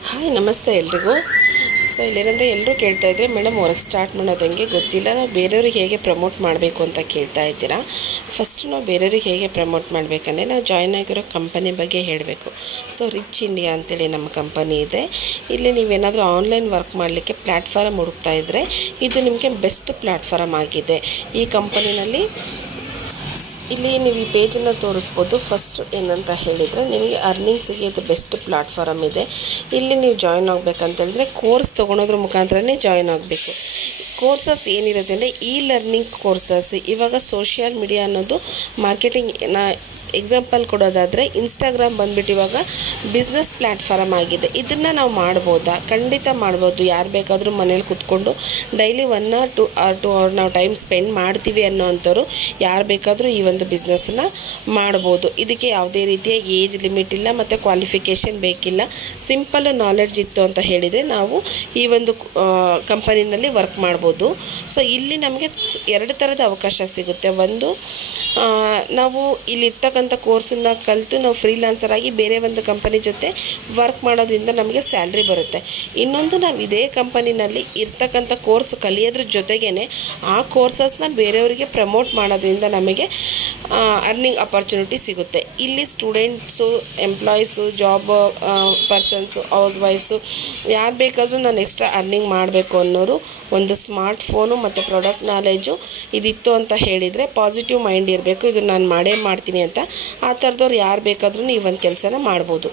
Hi ನಮಸ್ತೆ ಎಲ್ರಿಗೂ. So ಇಲ್ಲೇನಂದರೆ ಎಲ್ಲರೂ ಕೇಳ್ತಾ ಇದ್ದರೆ ಮೇಡಮ್ ವರ್ಕ್ ಸ್ಟಾರ್ಟ್ ಮಾಡೋದು ಹೆಂಗೆ ಗೊತ್ತಿಲ್ಲ, ನಾವು ಬೇರೆಯವ್ರಿಗೆ ಹೇಗೆ ಪ್ರಮೋಟ್ ಮಾಡಬೇಕು ಅಂತ ಕೇಳ್ತಾ ಇದ್ದೀರಾ. ಫಸ್ಟು ನಾವು ಬೇರೆಯವ್ರಿಗೆ ಹೇಗೆ ಪ್ರಮೋಟ್ ಮಾಡಬೇಕಂದ್ರೆ ನಾವು ಜಾಯ್ನ್ ಆಗಿರೋ ಕಂಪನಿ ಬಗ್ಗೆ ಹೇಳಬೇಕು. ಸೊ ರಿಚ್ ಇಂಡಿಯಾ ಅಂತೇಳಿ ನಮ್ಮ ಕಂಪನಿ ಇದೆ. ಇಲ್ಲಿ ನೀವೇನಾದರೂ ಆನ್ಲೈನ್ ವರ್ಕ್ ಮಾಡಲಿಕ್ಕೆ ಪ್ಲ್ಯಾಟ್ಫಾರ್ಮ್ ಹುಡುಕ್ತಾ ಇದ್ದರೆ ಇದು ನಿಮಗೆ ಬೆಸ್ಟ್ ಪ್ಲ್ಯಾಟ್ಫಾರ್ಮ್ ಆಗಿದೆ. ಈ ಕಂಪನಿನಲ್ಲಿ ಇಲ್ಲಿ ನೀವು ಈ ಪೇಜನ್ನು ತೋರಿಸ್ಬೋದು. ಫಸ್ಟ್ ಏನಂತ ಹೇಳಿದರೆ ನಿಮಗೆ ಅರ್ನಿಂಗ್ಸಿಗೆ ಇದು ಬೆಸ್ಟ್ ಪ್ಲ್ಯಾಟ್ಫಾರ್ಮ್ ಇದೆ. ಇಲ್ಲಿ ನೀವು ಜಾಯ್ನ್ ಆಗಬೇಕಂತ ಹೇಳಿದ್ರೆ ಕೋರ್ಸ್ ತೊಗೊಳೋದ್ರ ಮುಖಾಂತರನೇ ಜಾಯ್ನ್ ಆಗಬೇಕು. ಕೋರ್ಸಸ್ ಏನಿರುತ್ತೆ ಅಂದರೆ ಲರ್ನಿಂಗ್ ಕೋರ್ಸಸ್. ಇವಾಗ ಸೋಷಿಯಲ್ ಮೀಡಿಯಾ ಅನ್ನೋದು ಮಾರ್ಕೆಟಿಂಗ್ ಎಕ್ಸಾಂಪಲ್ ಕೊಡೋದಾದರೆ ಇನ್ಸ್ಟಾಗ್ರಾಮ್ ಬಂದುಬಿಟ್ಟು ಇವಾಗ ಬಿಸ್ನೆಸ್ ಪ್ಲ್ಯಾಟ್ಫಾರ್ಮ್ ಆಗಿದೆ. ಇದನ್ನು ನಾವು ಮಾಡ್ಬೋದಾ? ಖಂಡಿತ ಮಾಡ್ಬೋದು. ಯಾರು ಬೇಕಾದರೂ ಮನೇಲಿ ಕೂತ್ಕೊಂಡು ಡೈಲಿ 1 or 2 hour ನಾವು ಟೈಮ್ ಸ್ಪೆಂಡ್ ಮಾಡ್ತೀವಿ ಅನ್ನೋವಂಥವ್ರು ಯಾರು ಬೇಕಾದರೂ ಈ ಒಂದು ಬಿಸ್ನೆಸ್ಸನ್ನು ಮಾಡ್ಬೋದು. ಇದಕ್ಕೆ ಯಾವುದೇ ರೀತಿಯ ಏಜ್ ಲಿಮಿಟ್ ಇಲ್ಲ ಮತ್ತು ಕ್ವಾಲಿಫಿಕೇಷನ್ ಬೇಕಿಲ್ಲ. ಸಿಂಪಲ್ ನಾಲೆಡ್ಜ್ ಇತ್ತು ಅಂತ ಹೇಳಿದರೆ ನಾವು ಈ ಒಂದು ಕಂಪನಿನಲ್ಲಿ ವರ್ಕ್ ಮಾಡ್ಬೋದು. ಸೊ ಇಲ್ಲಿ ನಮಗೆ 2 ಥರದ ಅವಕಾಶ ಸಿಗುತ್ತೆ. ಒಂದು, ನಾವು ಇಲ್ಲಿರ್ತಕ್ಕಂಥ ಕೋರ್ಸನ್ನು ಕಲಿತು ನಾವು ಫ್ರೀಲಾನ್ಸರ್ ಆಗಿ ಬೇರೆ ಒಂದು ಕಂಪನಿ ಜೊತೆ ವರ್ಕ್ ಮಾಡೋದ್ರಿಂದ ನಮಗೆ ಸ್ಯಾಲ್ರಿ ಬರುತ್ತೆ. ಇನ್ನೊಂದು, ನಾವು ಇದೇ ಕಂಪನಿನಲ್ಲಿ ಇರ್ತಕ್ಕಂಥ ಕೋರ್ಸ್ ಕಲಿಯೋದ್ರ ಜೊತೆಗೇ ಆ ಕೋರ್ಸಸ್ನ ಬೇರೆಯವರಿಗೆ ಪ್ರಮೋಟ್ ಮಾಡೋದ್ರಿಂದ ನಮಗೆ ಅರ್ನಿಂಗ್ ಅಪರ್ಚುನಿಟಿ ಸಿಗುತ್ತೆ. ಇಲ್ಲಿ students, employees, job persons, house wives ಯಾರು ಬೇಕಾದರೂ ನಾನು ಎಕ್ಸ್ಟ್ರಾ ಅರ್ನಿಂಗ್ ಮಾಡಬೇಕು ಅನ್ನೋರು ಒಂದು ಸ್ಮಾರ್ಟ್ ಫೋನು ಮತ್ತು ಪ್ರಾಡಕ್ಟ್ ನಾಲೆಜು ಇದಿತ್ತು ಅಂತ ಹೇಳಿದರೆ ಪಾಸಿಟಿವ್ ಮೈಂಡ್ ಇರಬೇಕು. ಇದು ನಾನು ಮಾಡೇ ಮಾಡ್ತೀನಿ ಅಂತ. ಆ ಥರದವ್ರು ಯಾರು ಬೇಕಾದ್ರೂ ಈ ಒಂದು ಕೆಲಸನ ಮಾಡ್ಬೋದು.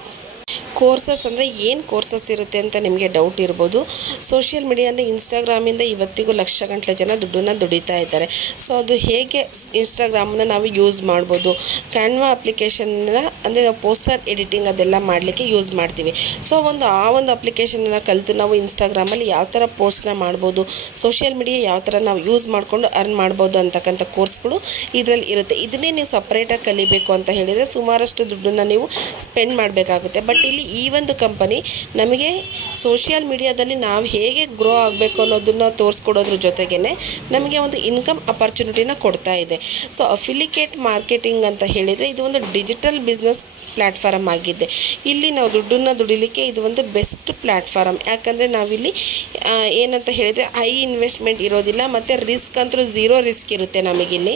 ಕೋರ್ಸಸ್ ಅಂದರೆ ಏನು ಕೋರ್ಸಸ್ ಇರುತ್ತೆ ಅಂತ ನಿಮಗೆ ಡೌಟ್ ಇರ್ಬೋದು. ಸೋಷಿಯಲ್ ಮೀಡಿಯಾದಿಂದ ಇನ್ಸ್ಟಾಗ್ರಾಮಿಂದ ಇವತ್ತಿಗೂ ಲಕ್ಷಗಟ್ಟಲೆ ಜನ ದುಡ್ಡನ್ನು ದುಡಿತಾ ಇದ್ದಾರೆ. ಸೊ ಅದು ಹೇಗೆ ಇನ್ಸ್ಟಾಗ್ರಾಮನ್ನ ನಾವು ಯೂಸ್ ಮಾಡ್ಬೋದು? ಕ್ಯಾನ್ವಾ ಅಪ್ಲಿಕೇಶನ್ನ ಅಂದರೆ ನಾವು ಪೋಸ್ಟರ್ ಎಡಿಟಿಂಗ್ ಅದೆಲ್ಲ ಮಾಡಲಿಕ್ಕೆ ಯೂಸ್ ಮಾಡ್ತೀವಿ. ಸೊ ಆ ಒಂದು ಅಪ್ಲಿಕೇಶನನ್ನು ಕಲಿತು ನಾವು ಇನ್ಸ್ಟಾಗ್ರಾಮಲ್ಲಿ ಯಾವ ಥರ ಪೋಸ್ಟ್ನ ಮಾಡ್ಬೋದು, ಸೋಷಿಯಲ್ ಮೀಡಿಯಾ ಯಾವ ಥರ ನಾವು ಯೂಸ್ ಮಾಡಿಕೊಂಡು ಅರ್ನ್ ಮಾಡ್ಬೋದು ಅಂತಕ್ಕಂಥ ಕೋರ್ಸ್ಗಳು ಇದರಲ್ಲಿ ಇರುತ್ತೆ. ಇದನ್ನೇ ನೀವು ಸಪ್ರೇಟಾಗಿ ಕಲಿಬೇಕು ಅಂತ ಹೇಳಿದರೆ ಸುಮಾರಷ್ಟು ದುಡ್ಡನ್ನು ನೀವು ಸ್ಪೆಂಡ್ ಮಾಡಬೇಕಾಗುತ್ತೆ. ಬಟ್ ಇಲ್ಲಿ ಈ ಒಂದು ಕಂಪನಿ ನಮಗೆ ಸೋಷಿಯಲ್ ಮೀಡಿಯಾದಲ್ಲಿ ನಾವು ಹೇಗೆ ಗ್ರೋ ಆಗಬೇಕು ಅನ್ನೋದನ್ನು ತೋರಿಸ್ಕೊಡೋದ್ರ ಜೊತೆಗೇ ನಮಗೆ ಒಂದು ಇನ್ಕಮ್ ಅಪರ್ಚುನಿಟಿನ ಕೊಡ್ತಾ ಇದೆ. ಸೊ ಅಫಿಲಿಕೇಟ್ ಮಾರ್ಕೆಟಿಂಗ್ ಅಂತ ಹೇಳಿದರೆ ಇದು ಒಂದು ಡಿಜಿಟಲ್ ಬಿಸ್ನೆಸ್ ಪ್ಲ್ಯಾಟ್ಫಾರ್ಮ್ ಆಗಿದೆ. ಇಲ್ಲಿ ನಾವು ದುಡ್ಡನ್ನು ದುಡಿಲಿಕ್ಕೆ ಇದು ಒಂದು ಬೆಸ್ಟ್ ಪ್ಲ್ಯಾಟ್ಫಾರ್ಮ್. ಯಾಕಂದರೆ ನಾವಿಲ್ಲಿ ಏನಂತ ಹೇಳಿದರೆ ಹೈ ಇನ್ವೆಸ್ಟ್ಮೆಂಟ್ ಇರೋದಿಲ್ಲ ಮತ್ತು ರಿಸ್ಕ್ ಅಂತೂ 0 ರಿಸ್ಕ್ ಇರುತ್ತೆ ನಮಗಿಲ್ಲಿ.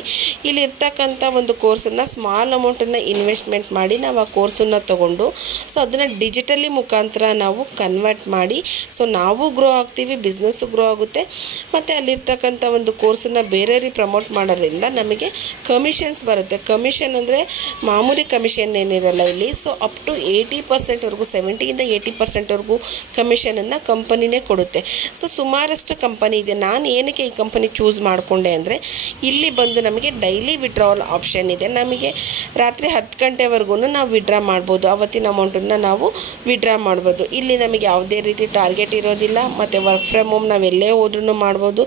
ಇರ್ತಕ್ಕಂಥ ಒಂದು ಕೋರ್ಸನ್ನು ಸ್ಮಾಲ್ ಅಮೌಂಟನ್ನು ಇನ್ವೆಸ್ಟ್ಮೆಂಟ್ ಮಾಡಿ ನಾವು ಆ ಕೋರ್ಸನ್ನು ತೊಗೊಂಡು ಸೊ ಅದನ್ನು ಡಿಜಿಟಲಿ ಮುಖಾಂತರ ನಾವು ಕನ್ವರ್ಟ್ ಮಾಡಿ ಸೊ ನಾವು ಗ್ರೋ ಆಗ್ತೀವಿ, ಬಿಸ್ನೆಸ್ಸು ಗ್ರೋ ಆಗುತ್ತೆ. ಮತ್ತು ಅಲ್ಲಿರ್ತಕ್ಕಂಥ ಒಂದು ಕೋರ್ಸನ್ನು ಬೇರೆಯವ್ರಿಗೆ ಪ್ರಮೋಟ್ ಮಾಡೋದ್ರಿಂದ ನಮಗೆ ಕಮಿಷನ್ಸ್ ಬರುತ್ತೆ. ಕಮಿಷನ್ ಅಂದರೆ ಮಾಮೂಲಿ ಕಮಿಷನ್ ಏನಿರಲ್ಲ ಇಲ್ಲಿ. ಸೊ ಅಪ್ ಟು 80%ವರೆಗೂ 70ಇಂದ 80%ವರೆಗೂ ಕಮಿಷನನ್ನು ಕಂಪನಿನೇ ಕೊಡುತ್ತೆ. ಸೊ ಸುಮಾರಷ್ಟು ಕಂಪನಿ ಇದೆ. ನಾನು ಏನಕ್ಕೆ ಈ ಕಂಪನಿ ಚೂಸ್ ಮಾಡಿಕೊಂಡೆ ಅಂದರೆ ಇಲ್ಲಿ ಬಂದು ನಮಗೆ ಡೈಲಿ ವಿಡ್ರಾವಲ್ ಆಪ್ಷನ್ ಇದೆ. ನಮಗೆ ರಾತ್ರಿ 10 ಗಂಟೆವರೆಗೂ ನಾವು ವಿಡ್ರಾ ಮಾಡ್ಬೋದು. ಅವತ್ತಿನ ಅಮೌಂಟನ್ನು ನಾವು ವಿಡ್ರಾ ಮಾಡ್ಬೋದು. ಇಲ್ಲಿ ನಮಗೆ ಯಾವುದೇ ರೀತಿ ಟಾರ್ಗೆಟ್ ಇರೋದಿಲ್ಲ ಮತ್ತು ವರ್ಕ್ ಫ್ರಮ್ ಹೋಮ್ ನಾವೆಲ್ಲೇ ಹೋದ್ರೂ ಮಾಡ್ಬೋದು.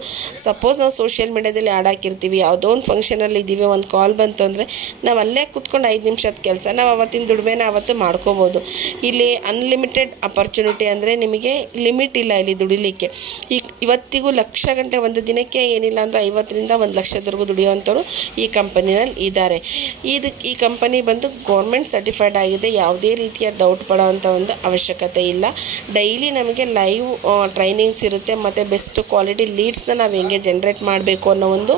ಸಪೋಸ್ ನಾವು ಸೋಷಿಯಲ್ ಮೀಡಿಯಾದಲ್ಲಿ ಆ್ಯಡ್ ಹಾಕಿರ್ತೀವಿ, ಯಾವುದೋ ಒಂದು ಫಂಕ್ಷನಲ್ಲಿ ಇದ್ದೀವಿ, ಒಂದು ಕಾಲ್ ಬಂತು ಅಂದರೆ ನಾವು ಅಲ್ಲೇ ಕೂತ್ಕೊಂಡು 5 ನಿಮಿಷದ ಕೆಲಸ ನಾವು ಅವತ್ತಿನ ದುಡಿಮೆನ ಅವತ್ತು ಮಾಡ್ಕೋಬೋದು. ಇಲ್ಲಿ ಅನ್ಲಿಮಿಟೆಡ್ ಅಪರ್ಚುನಿಟಿ ಅಂದರೆ ನಿಮಗೆ ಲಿಮಿಟ್ ಇಲ್ಲ ಇಲ್ಲಿ ದುಡಿಲಿಕ್ಕೆ. ಇವತ್ತಿಗೂ ಲಕ್ಷ ಗಂಟೆ ಒಂದು ದಿನಕ್ಕೆ ಏನಿಲ್ಲ ಅಂದರೆ 50ರಿಂದ 1 ಲಕ್ಷದವರೆಗೂ ದುಡಿಯೋವಂಥವ್ರು ಈ ಕಂಪನಿನಲ್ಲಿ ಇದ್ದಾರೆ. ಈ ಕಂಪನಿ ಬಂದು ಗೌರ್ಮೆಂಟ್ ಸರ್ಟಿಫೈಡ್ ಆಗಿದೆ. ಯಾವುದೇ ರೀತಿಯ ಡೌಟ್ ಪಡೋವಂಥ ಒಂದು ಅವಶ್ಯಕತೆ ಇಲ್ಲ. ಡೈಲಿ ನಮಗೆ ಲೈವ್ ಟ್ರೈನಿಂಗ್ಸ್ ಇರುತ್ತೆ ಮತ್ತು ಬೆಸ್ಟ್ ಕ್ವಾಲಿಟಿ ಲೀಡ್ಸ್ನ ನಾವು ಹೆಂಗೆ ಜನ್ರೇಟ್ ಮಾಡಬೇಕು ಅನ್ನೋ ಒಂದು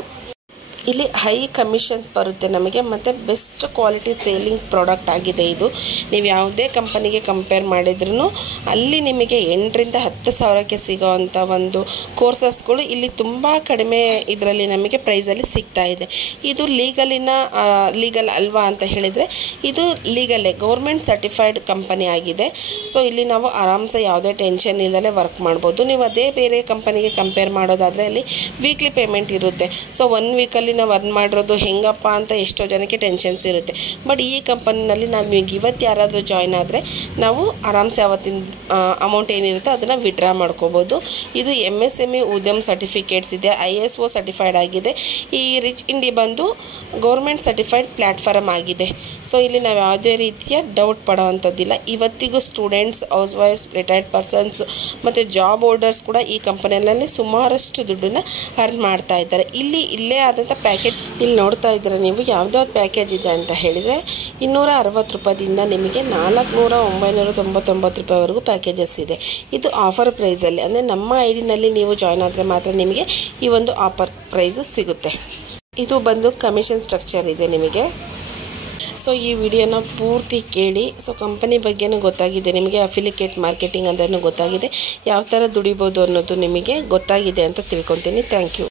ಇಲ್ಲಿ ಹೈ ಕಮಿಷನ್ಸ್ ಬರುತ್ತೆ ನಮಗೆ ಮತ್ತು ಬೆಸ್ಟ್ ಕ್ವಾಲಿಟಿ ಸೇಲಿಂಗ್ ಪ್ರಾಡಕ್ಟ್ ಆಗಿದೆ ಇದು. ನೀವು ಯಾವುದೇ ಕಂಪನಿಗೆ ಕಂಪೇರ್ ಮಾಡಿದ್ರೂ ಅಲ್ಲಿ ನಿಮಗೆ 8ರಿಂದ 10 ಸಾವಿರಕ್ಕೆ ಸಿಗೋವಂಥ ಒಂದು ಕೋರ್ಸಸ್ಗಳು ಇಲ್ಲಿ ತುಂಬ ಕಡಿಮೆ ಇದರಲ್ಲಿ ನಮಗೆ ಪ್ರೈಸಲ್ಲಿ ಸಿಗ್ತಾ ಇದೆ. ಇದು ಲೀಗಲ್ ಅಲ್ವಾ ಅಂತ ಹೇಳಿದರೆ ಇದು ಲೀಗಲ್ಲೇ ಗೌರ್ಮೆಂಟ್ ಸರ್ಟಿಫೈಡ್ ಕಂಪನಿ ಆಗಿದೆ. ಸೊ ಇಲ್ಲಿ ನಾವು ಆರಾಮ್ಸೆ ಯಾವುದೇ ಟೆನ್ಷನ್ ಇಲ್ಲದೆ ವರ್ಕ್ ಮಾಡ್ಬೋದು. ನೀವು ಅದೇ ಬೇರೆ ಕಂಪನಿಗೆ ಕಂಪೇರ್ ಮಾಡೋದಾದರೆ ಅಲ್ಲಿ ವೀಕ್ಲಿ ಪೇಮೆಂಟ್ ಇರುತ್ತೆ. ಸೊ 1 ವೀಕಲ್ಲಿ ನಾವು ಅರ್ನ್ ಮಾಡಿರೋದು ಹೆಂಗಪ್ಪ ಅಂತ ಎಷ್ಟೋ ಜನಕ್ಕೆ ಟೆನ್ಷನ್ಸ್ ಇರುತ್ತೆ. ಬಟ್ ಈ ಕಂಪನಿನಲ್ಲಿ ನಮಗೆ ಇವತ್ತು ಯಾರಾದರೂ ಜಾಯ್ನ್ ಆದರೆ ನಾವು ಆರಾಮ್ಸೆ ಅವತ್ತಿನ ಅಮೌಂಟ್ ಏನಿರುತ್ತೋ ಅದನ್ನು ವಿಡ್ರಾ ಮಾಡ್ಕೋಬೋದು. ಇದು MSME ಉದ್ಯಮ್ ಸರ್ಟಿಫಿಕೇಟ್ಸ್ ಇದೆ, ISO ಸರ್ಟಿಫೈಡ್ ಆಗಿದೆ. ಈ ರಿಚ್ ಇಂಡಿಯಾ ಬಂದು ಗೌರ್ಮೆಂಟ್ ಸರ್ಟಿಫೈಡ್ ಪ್ಲ್ಯಾಟ್ಫಾರ್ಮ್ ಆಗಿದೆ. ಸೊ ಇಲ್ಲಿ ನಾವು ಯಾವುದೇ ರೀತಿಯ ಡೌಟ್ ಪಡೋವಂಥದ್ದಿಲ್ಲ. ಇವತ್ತಿಗೂ students, house wives, retired persons ಮತ್ತು ಜಾಬ್ ಹೋಲ್ಡರ್ಸ್ ಕೂಡ ಈ ಕಂಪನಿಯಲ್ಲಿ ಸುಮಾರಷ್ಟು ದುಡ್ಡನ್ನು ಅರ್ನ್ ಮಾಡ್ತಾ ಇದ್ದಾರೆ. ಇಲ್ಲೇ ಆದಂಥ ಪ್ಯಾಕೇಜ್ ಇಲ್ಲಿ ನೋಡ್ತಾ ಇದ್ದೀರಾ ನೀವು ಯಾವ್ದಾವ್ದು ಪ್ಯಾಕೇಜ್ ಇದೆ ಅಂತ ಹೇಳಿದರೆ 260 ರೂಪಾಯಿಂದ ನಿಮಗೆ 400-999 ರೂಪಾಯಿವರೆಗೂ ಪ್ಯಾಕೇಜಸ್ ಇದೆ. ಇದು ಆಫರ್ ಪ್ರೈಸಲ್ಲಿ, ಅಂದರೆ ನಮ್ಮ ಐಡಿನಲ್ಲಿ ನೀವು ಜಾಯ್ನ್ ಆದರೆ ಮಾತ್ರ ನಿಮಗೆ ಈ ಒಂದು ಆಫರ್ ಪ್ರೈಸ್ ಸಿಗುತ್ತೆ. ಇದು ಬಂದು ಕಮಿಷನ್ ಸ್ಟ್ರಕ್ಚರ್ ಇದೆ ನಿಮಗೆ. ಸೊ ಈ ವಿಡಿಯೋನ ಪೂರ್ತಿ ಕೇಳಿ. ಸೊ ಕಂಪನಿ ಬಗ್ಗೆನೂ ಗೊತ್ತಾಗಿದೆ ನಿಮಗೆ, ಅಫಿಲಿಯೇಟ್ ಮಾರ್ಕೆಟಿಂಗ್ ಅಂದ್ರೂ ಗೊತ್ತಾಗಿದೆ, ಯಾವ ಥರ ದುಡಿಬೋದು ಅನ್ನೋದು ನಿಮಗೆ ಗೊತ್ತಾಗಿದೆ ಅಂತ ತಿಳ್ಕೊತೀನಿ. Thank you.